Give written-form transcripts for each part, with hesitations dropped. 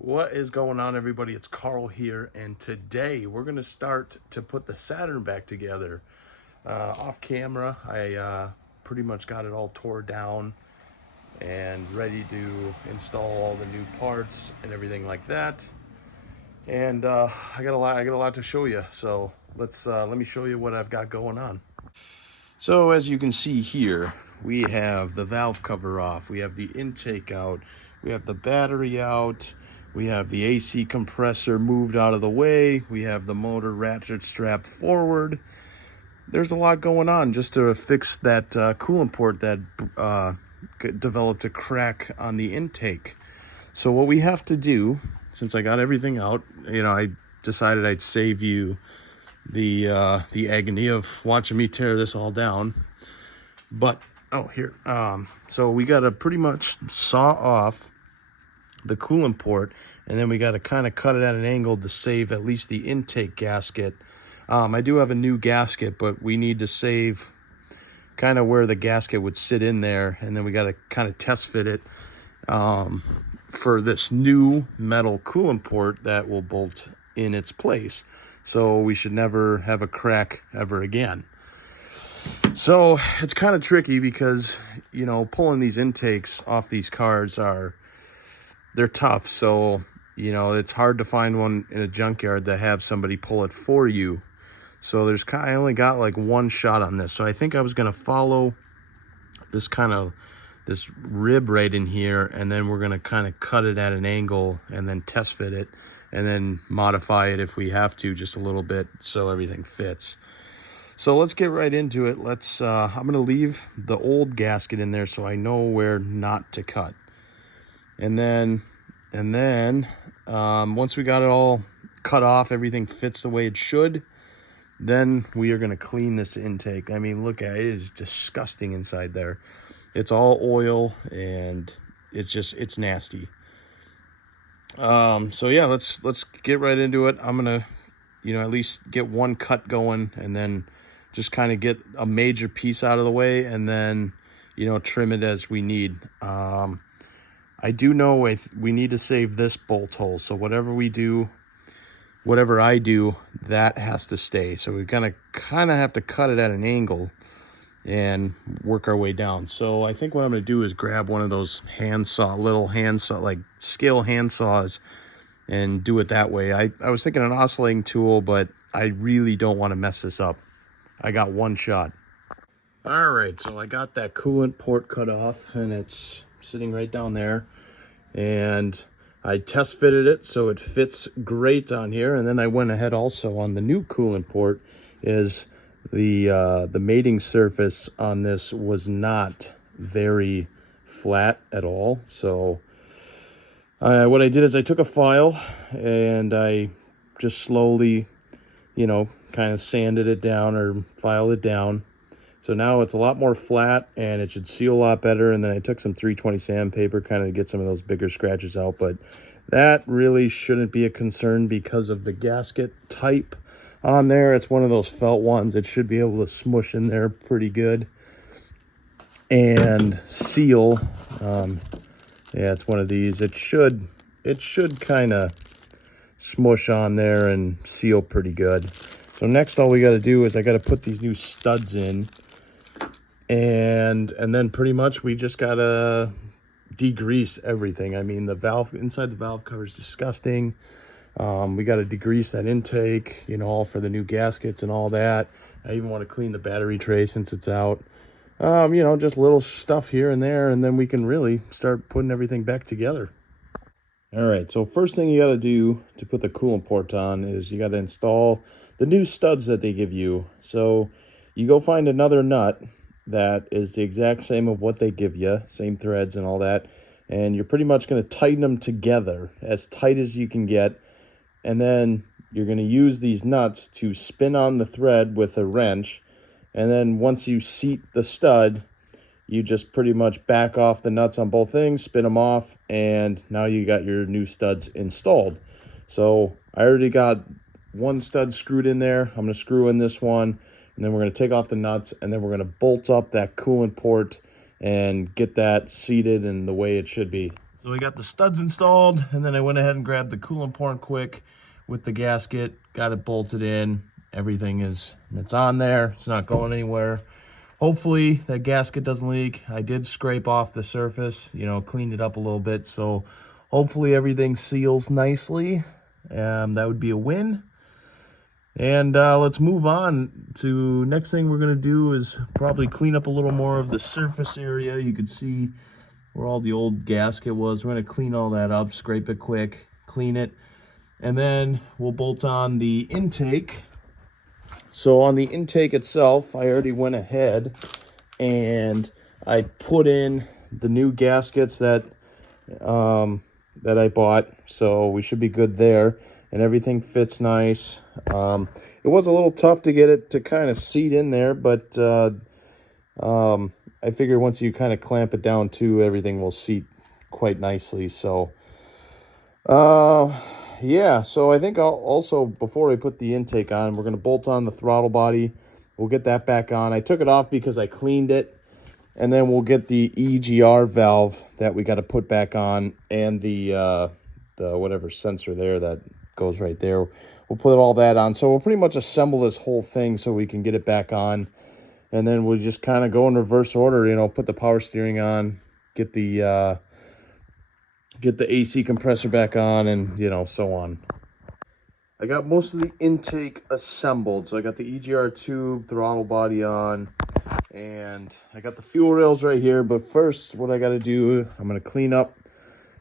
What is going on, everybody? It's Carl here, and today we're going to start to put the Saturn back together. Off camera, I pretty much got it all tore down and ready to install all the new parts and everything like that. And I got a lot to show you. So let me show you what I've got going on. So as you can see here, we have the valve cover off, we have the intake out, we have the battery out, we have the AC compressor moved out of the way, we have the motor ratchet strap forward. There's a lot going on just to fix that coolant port that developed a crack on the intake. So what we have to do, since I got everything out, I decided I'd save you the agony of watching me tear this all down. But so we got to pretty much saw off the coolant port, and then we got to kind of cut it at an angle to save at least the intake gasket. I do have a new gasket, but we need to save kind of where the gasket would sit in there, and then we got to kind of test fit it for this new metal coolant port that will bolt in its place. So we should never have a crack ever again. So it's kind of tricky because, pulling these intakes off these cars they're tough. So, it's hard to find one in a junkyard to have somebody pull it for you. So I only got like one shot on this. So I think I was going to follow this rib right in here, and then we're going to kind of cut it at an angle and then test fit it, and then modify it if we have to just a little bit so everything fits. So let's get right into it. I'm going to leave the old gasket in there so I know where not to cut. And then once we got it all cut off, everything fits the way it should, then we are going to clean this intake. I mean, look at it. It is disgusting inside there. It's all oil, and it's nasty. So yeah, let's get right into it. I'm gonna, at least get one cut going, and then just kind of get a major piece out of the way, and then, trim it as we need. I do know we need to save this bolt hole. So whatever I do, that has to stay. So we're gonna kind of have to cut it at an angle and work our way down. So I think what I'm going to do is grab one of those little hand saw, like scale hand saws, and do it that way. I was thinking an oscillating tool, but I really don't want to mess this up. I got one shot. All right, so I got that coolant port cut off, and it's sitting right down there. And I test fitted it so it fits great on here. And then I went ahead also on the new coolant port is the mating surface on this was not very flat at all. So what I did is I took a file and I just slowly, kind of sanded it down or filed it down. So now it's a lot more flat and it should seal a lot better. And then I took some 320 sandpaper kind of to get some of those bigger scratches out. But that really shouldn't be a concern because of the gasket type on there. It's one of those felt ones. It should be able to smush in there pretty good and seal. Yeah, it's one of these. It should kind of smush on there and seal pretty good. So next, all we got to do is I got to put these new studs in, and then pretty much we just got to degrease everything. I mean, the valve inside the valve cover is disgusting. We got to degrease that intake, all for the new gaskets and all that. I even want to clean the battery tray since it's out. Just little stuff here and there, and then we can really start putting everything back together. All right, so first thing you got to do to put the coolant port on is you got to install the new studs that they give you. So you go find another nut that is the exact same of what they give you, same threads and all that, and you're pretty much going to tighten them together as tight as you can get. And then you're going to use these nuts to spin on the thread with a wrench. And then once you seat the stud, you just pretty much back off the nuts on both things, spin them off, and now you got your new studs installed. So I already got one stud screwed in there. I'm going to screw in this one, and then we're going to take off the nuts, and then we're going to bolt up that coolant port and get that seated in the way it should be. So we got the studs installed, and then I went ahead and grabbed the coolant port quick with the gasket, got it bolted in. Everything it's on there. It's not going anywhere. Hopefully that gasket doesn't leak. I did scrape off the surface, you know, cleaned it up a little bit. So hopefully everything seals nicely. That would be a win. And let's move on to next thing we're going to do is probably clean up a little more of the surface area. You can see where all the old gasket was. We're going to clean all that up, scrape it quick, clean it, and then we'll bolt on the intake. So on the intake itself, I already went ahead and I put in the new gaskets that I bought, so we should be good there, and everything fits nice. It was a little tough to get it to kind of seat in there, but I figured once you kind of clamp it down too, everything will seat quite nicely. So yeah, so I think I'll also, before I put the intake on, we're going to bolt on the throttle body. We'll get that back on. I took it off because I cleaned it, and then we'll get the EGR valve that we got to put back on, and the whatever sensor there that goes right there. We'll put all that on. So we'll pretty much assemble this whole thing so we can get it back on. And then we'll just kind of go in reverse order, you know, put the power steering on, get the AC compressor back on, and, you know, so on. I got most of the intake assembled. So I got the EGR tube, throttle body on, and I got the fuel rails right here. But first, what I got to do, I'm going to clean up,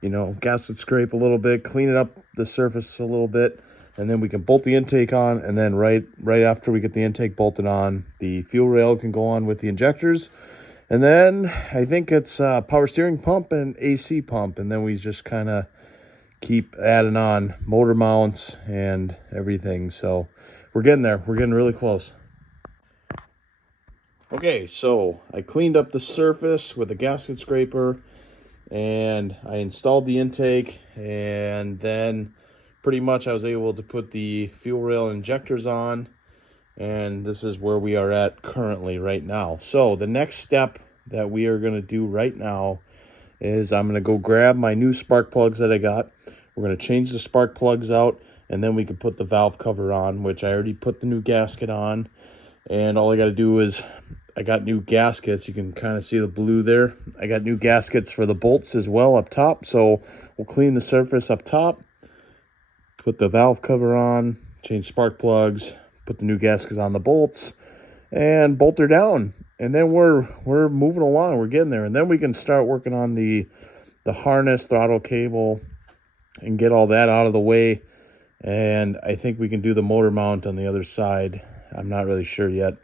you know, gasket scrape a little bit, clean it up the surface a little bit, and then we can bolt the intake on, and then right after we get the intake bolted on, the fuel rail can go on with the injectors. And then I think it's power steering pump and AC pump, and then we just kind of keep adding on motor mounts and everything. So we're getting there. We're getting really close. Okay, so I cleaned up the surface with a gasket scraper, and I installed the intake, and then pretty much I was able to put the fuel rail injectors on, and this is where we are at currently right now. So the next step that we are going to do right now is I'm going to go grab my new spark plugs that I got. We're going to change the spark plugs out, and then we can put the valve cover on, which I already put the new gasket on. And all I got to do is, I got new gaskets. You can kind of see the blue there. I got new gaskets for the bolts as well up top. So we'll clean the surface up top, put the valve cover on, change spark plugs, put the new gaskets on the bolts, and bolt her down. And then we're moving along. We're getting there. And then we can start working on the harness, throttle cable, and get all that out of the way. And I think we can do the motor mount on the other side. I'm not really sure yet.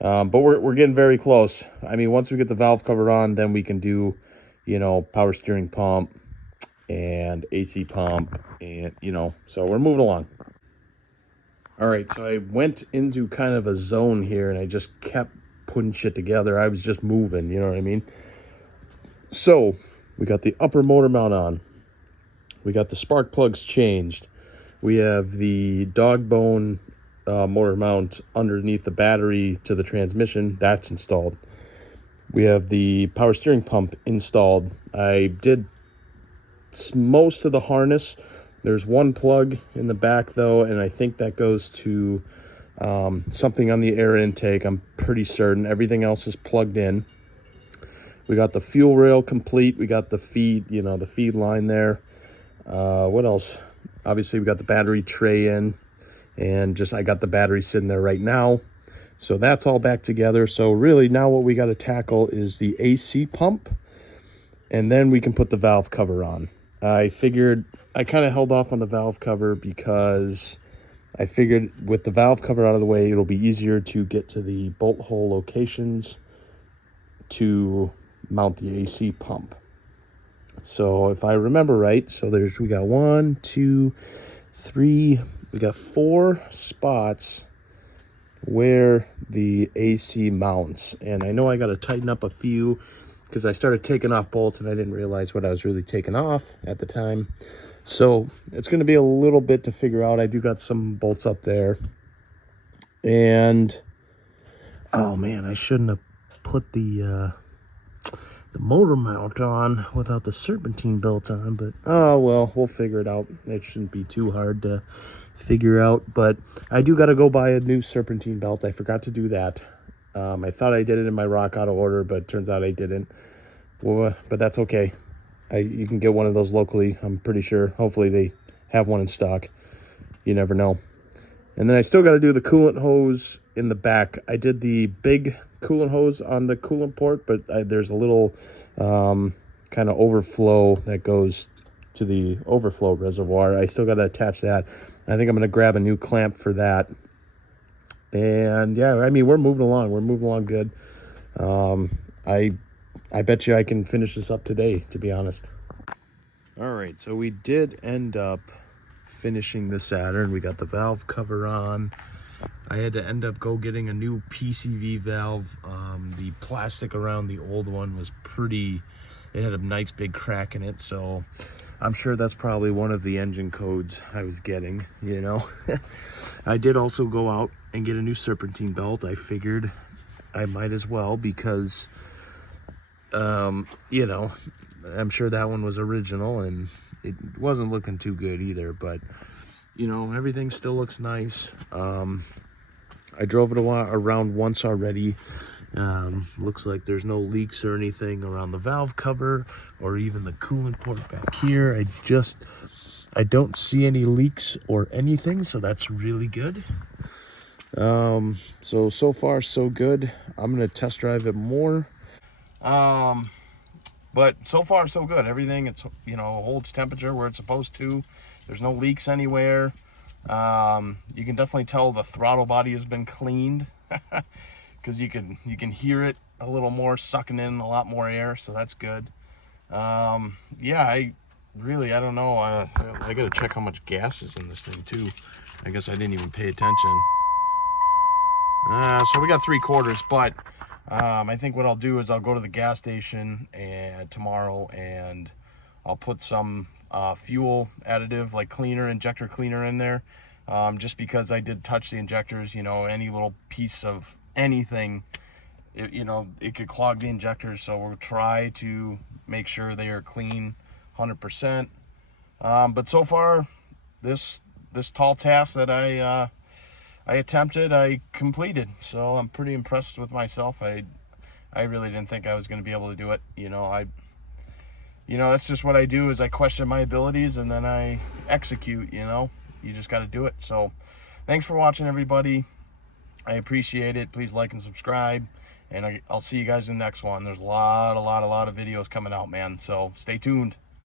But we're getting very close. I mean, once we get the valve cover on, then we can do, you know, power steering pump and AC pump, and, you know, so we're moving along. All right, so I went into kind of a zone here, and I just kept putting shit together. I was just moving, you know what I mean? So we got the upper motor mount on. We got the spark plugs changed. We have the dog bone motor mount underneath the battery to the transmission. That's installed. We have the power steering pump installed. I did most of the harness. There's one plug in the back though, and I think that goes to something on the air intake. I'm pretty certain. Everything else is plugged in. We got the fuel rail complete. We got the feed, you know, the feed line there. What else? Obviously we got the battery tray in, and just I got the battery sitting there right now. So that's all back together. So really now what we got to tackle is the AC pump, and then we can put the valve cover on. I figured I kind of held off on the valve cover because I figured with the valve cover out of the way, it'll be easier to get to the bolt hole locations to mount the AC pump. So if I remember right, so we got 1, 2, 3, we got 4 spots where the AC mounts. And I know I got to tighten up a few because I started taking off bolts and I didn't realize what I was really taking off at the time. So it's going to be a little bit to figure out. I do got some bolts up there. And, oh man, I shouldn't have put the the motor mount on without the serpentine belt on, but oh well, we'll figure it out. It shouldn't be too hard to figure out, but I do got to go buy a new serpentine belt. I forgot to do that. I thought I did it in my Rock Auto order, but it turns out I didn't. Well, but that's okay. You can get one of those locally, I'm pretty sure. Hopefully they have one in stock. You never know. And then I still got to do the coolant hose in the back. I did the big coolant hose on the coolant port, but there's a little kind of overflow that goes to the overflow reservoir. I still got to attach that. I think I'm going to grab a new clamp for that. And yeah, I mean, we're moving along. We're moving along good. I bet you I can finish this up today, to be honest. All right, so we did end up finishing the Saturn. We got the valve cover on. I had to end up getting a new PCV valve. The plastic around the old one was pretty, it had a nice big crack in it, so I'm sure that's probably one of the engine codes I was getting, you know. I did also go out and get a new serpentine belt. I figured I might as well because, you know, I'm sure that one was original and it wasn't looking too good either, but, you know, everything still looks nice. I drove it around once already. Looks like there's no leaks or anything around the valve cover or even the coolant port back here. I don't see any leaks or anything, so that's really good. So far so good. I'm gonna test drive it more. But so far so good. Everything, it's, you know, holds temperature where it's supposed to. There's no leaks anywhere. You can definitely tell the throttle body has been cleaned. Because you can hear it a little more, sucking in a lot more air, so that's good. Yeah, I don't know. I gotta check how much gas is in this thing too. I guess I didn't even pay attention. So we got 3/4, but I think what I'll do is I'll go to the gas station tomorrow and I'll put some fuel additive, like cleaner, injector cleaner in there. Just because I did touch the injectors, you know, any little piece of anything, you know, it could clog the injectors, so we'll try to make sure they are clean 100%. But so far, this tall task that I attempted, I completed, so I'm pretty impressed with myself. I really didn't think I was going to be able to do it. You know, that's just what I do, is I question my abilities and then I execute. You know, you just got to do it. So thanks for watching, everybody. I appreciate it. Please like and subscribe, and I'll see you guys in the next one. There's a lot of videos coming out, man, so stay tuned.